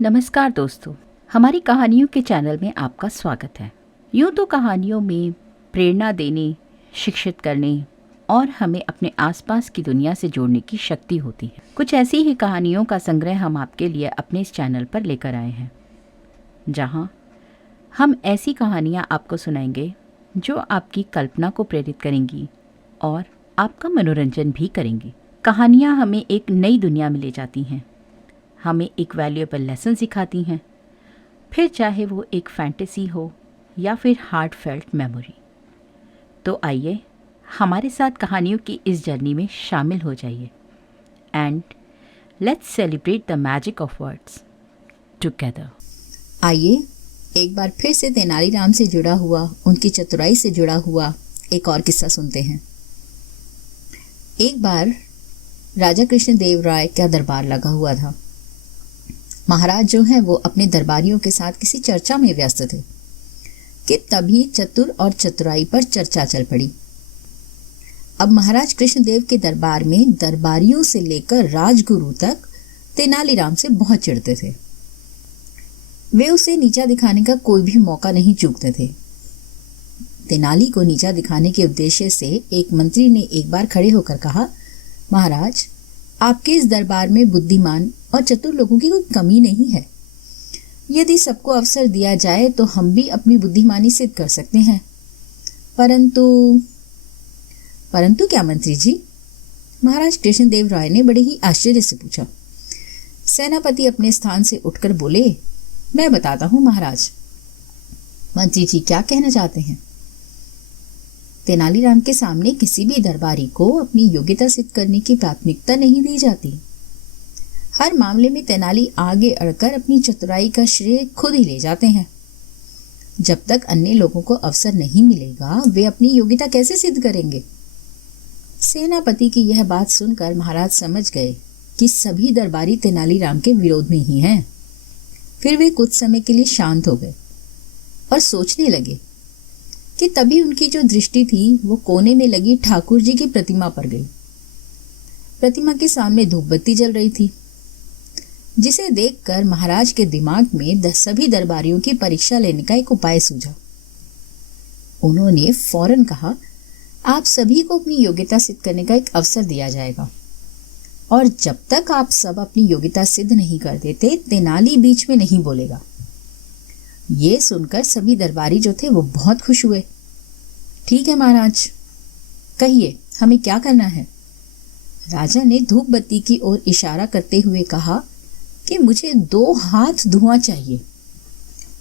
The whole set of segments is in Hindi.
नमस्कार दोस्तों, हमारी कहानियों के चैनल में आपका स्वागत है। यूँ तो कहानियों में प्रेरणा देने, शिक्षित करने और हमें अपने आसपास की दुनिया से जोड़ने की शक्ति होती है। कुछ ऐसी ही कहानियों का संग्रह हम आपके लिए अपने इस चैनल पर लेकर आए हैं, जहाँ हम ऐसी कहानियाँ आपको सुनाएंगे जो आपकी कल्पना को प्रेरित करेंगी और आपका मनोरंजन भी करेंगी। कहानियाँ हमें एक नई दुनिया में ले जाती हैं, हमें एक वैल्यूएबल लेसन सिखाती हैं, फिर चाहे वो एक फैंटेसी हो या फिर हार्ट फेल्ट मेमोरी। तो आइए हमारे साथ कहानियों की इस जर्नी में शामिल हो जाइए and let's celebrate the magic of words together. आइए एक बार फिर से तेनालीराम से जुड़ा हुआ, उनकी चतुराई से जुड़ा हुआ एक और किस्सा सुनते हैं। एक बार राजा कृष्णदेव राय का दरबार लगा हुआ था। महाराज जो हैं वो अपने दरबारियों के साथ किसी चर्चा में व्यस्त थे कि तभी चतुर और चतुराई पर चर्चा चल पड़ी। अब महाराज कृष्णदेव के दरबार में दरबारियों से लेकर राजगुरु तक तेनालीराम से बहुत चिढ़ते थे। वे उसे नीचा दिखाने का कोई भी मौका नहीं चूकते थे। तेनाली को नीचा दिखाने के उद्देश्य से एक मंत्री ने एक बार खड़े होकर कहा, महाराज, आपके इस दरबार में बुद्धिमान और चतुर लोगों की कोई कमी नहीं है। यदि सबको अवसर दिया जाए तो हम भी अपनी बुद्धिमानी सिद्ध कर सकते हैं। परंतु क्या मंत्री जी? महाराज कृष्णदेव राय ने बड़े ही आश्चर्य से पूछा। सेनापति अपने स्थान से उठकर बोले, मैं बताता हूं महाराज। मंत्री जी क्या कहना चाहते हैं? तेनालीराम के सामने किसी भी दरबारी को अपनी योग्यता सिद्ध करने की प्राथमिकता नहीं दी जाती। हर मामले में तेनाली आगे अड़कर अपनी चतुराई का श्रेय खुद ही ले जाते हैं। जब तक अन्य लोगों को अवसर नहीं मिलेगा, वे अपनी योग्यता कैसे सिद्ध करेंगे? सेनापति की यह बात सुनकर महाराज समझ गए कि सभी दरबारी तेनालीराम के विरोध में ही हैं। फिर वे कुछ समय के लिए शांत हो गए और सोचने लगे कि तभी उनकी जो दृष्टि थी वो कोने में लगी ठाकुर जी की प्रतिमा पर गई। प्रतिमा के सामने धूप बत्ती जल रही थी, जिसे देखकर महाराज के दिमाग में सभी दरबारियों की परीक्षा लेने का एक उपाय सूझा। उन्होंने फौरन कहा, आप सभी को अपनी योग्यता सिद्ध करने का एक अवसर दिया जाएगा और जब तक आप सब अपनी योग्यता सिद्ध नहीं कर देते, तेनाली बीच में नहीं बोलेगा। ये सुनकर सभी दरबारी जो थे वो बहुत खुश हुए। ठीक है महाराज, कहिए हमें क्या करना है? राजा ने धूप बत्ती की ओर इशारा करते हुए कहा कि मुझे 2 हाथ धुआं चाहिए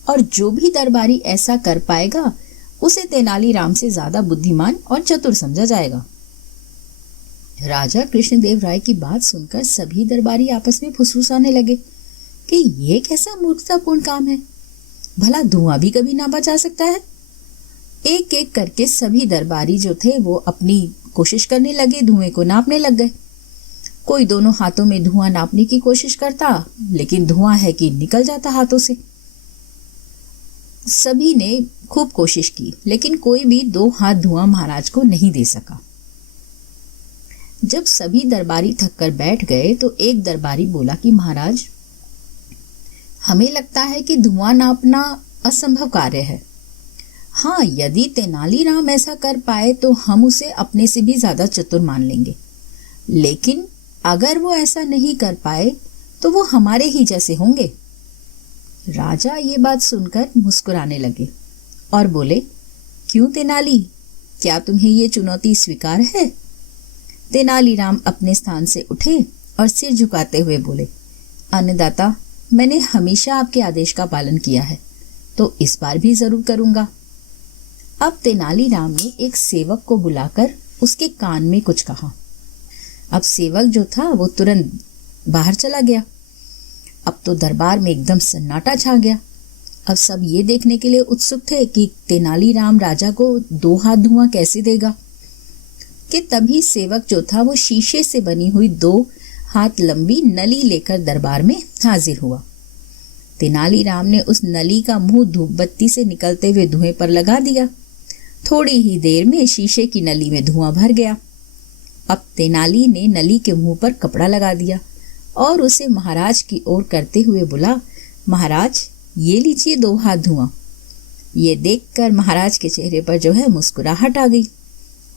और जो भी दरबारी ऐसा कर पाएगा उसे तेनालीराम से ज्यादा बुद्धिमान और चतुर समझा जाएगा। राजा कृष्णदेव राय की बात सुनकर सभी दरबारी आपस में फुसफुसाने लगे कि ये कैसा मूर्खतापूर्ण काम है, भला धुआं भी कभी नापा जा सकता है। एक एक करके सभी दरबारी जो थे वो अपनी कोशिश करने लगे, धुएं को नापने लग गए। कोई दोनों हाथों में धुआं नापने की कोशिश करता, लेकिन धुआं है कि निकल जाता हाथों से। सभी ने खूब कोशिश की, लेकिन कोई भी 2 हाथ धुआं महाराज को नहीं दे सका। जब सभी दरबारी थक कर बैठ गए तो एक दरबारी बोला कि महाराज, हमें लगता है कि धुआं नापना असंभव कार्य है। हाँ, यदि तेनालीराम ऐसा कर पाए तो हम उसे अपने से भी ज्यादा चतुर मान लेंगे, लेकिन अगर वो ऐसा नहीं कर पाए तो वो हमारे ही जैसे होंगे। राजा ये बात सुनकर मुस्कुराने लगे और बोले, क्यों तेनाली, क्या तुम्हें ये चुनौती स्वीकार है? तेनालीराम अपने स्थान से उठे और सिर झुकाते हुए बोले, अन्नदाता, मैंने हमेशा आपके आदेश का पालन किया है, तो इस बार भी जरूर करूंगा। अब तेनालीराम ने एक सेवक को बुलाकर उसके कान में कुछ कहा। अब सेवक जो था वो तुरंत बाहर चला गया। अब तो दरबार में एकदम सन्नाटा छा गया। अब सब ये देखने के लिए उत्सुक थे कि तेनालीराम राजा को 2 हाथ धुआं कैसे देगा, कि तभी सेवक जो था वो शीशे से बनी हुई 2 हाथ लंबी नली लेकर दरबार में हाजिर हुआ। तेनालीराम ने उस नली का मुंह धूप बत्ती से निकलते हुए धुएं पर लगा दिया। थोड़ी ही देर में शीशे की नली में धुआं भर गया। अब तेनाली ने नली के मुंह पर कपड़ा लगा दिया और उसे महाराज की ओर करते हुए बोला, महाराज ये लीजिए 2 हाथ धुआं। ये देखकर महाराज के चेहरे पर जो है मुस्कुराहट आ गई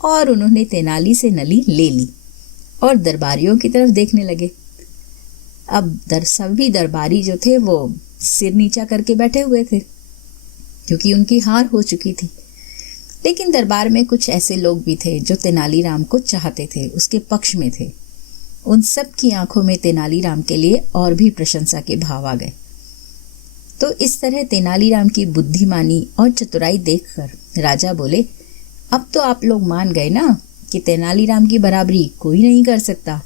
और उन्होंने तेनाली से नली ले ली और दरबारियों की तरफ देखने लगे। अब सभी दरबारी जो थे वो सिर नीचा करके बैठे हुए थे क्योंकि उनकी हार हो चुकी थी। लेकिन दरबार में कुछ ऐसे लोग भी थे जो तेनालीराम को चाहते थे, उसके पक्ष में थे। उन सब की आंखों में तेनालीराम के लिए और भी प्रशंसा के भाव आ गए। तो इस तरह तेनालीराम की बुद्धिमानी और चतुराई देखकर राजा बोले, अब तो आप लोग मान गए ना कि तेनालीराम की बराबरी कोई नहीं कर सकता।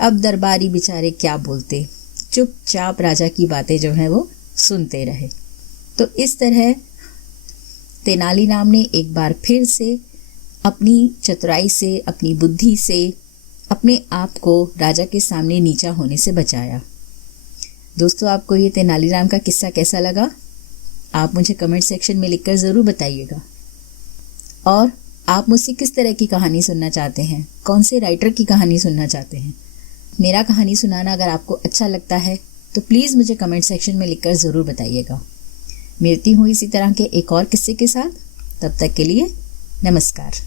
अब दरबारी बेचारे क्या बोलते, चुपचाप राजा की बातें जो है वो सुनते रहे। तो इस तरह तेनालीराम ने एक बार फिर से अपनी चतुराई से, अपनी बुद्धि से अपने आप को राजा के सामने नीचा होने से बचाया। दोस्तों, आपको ये तेनालीराम का किस्सा कैसा लगा? आप मुझे कमेंट सेक्शन में लिखकर ज़रूर बताइएगा। और आप मुझसे किस तरह की कहानी सुनना चाहते हैं, कौन से राइटर की कहानी सुनना चाहते हैं? मेरा कहानी सुनाना अगर आपको अच्छा लगता है तो प्लीज़ मुझे कमेंट सेक्शन में लिखकर ज़रूर बताइएगा। मिलती हूँ इसी तरह के एक और किस्से के साथ। तब तक के लिए नमस्कार।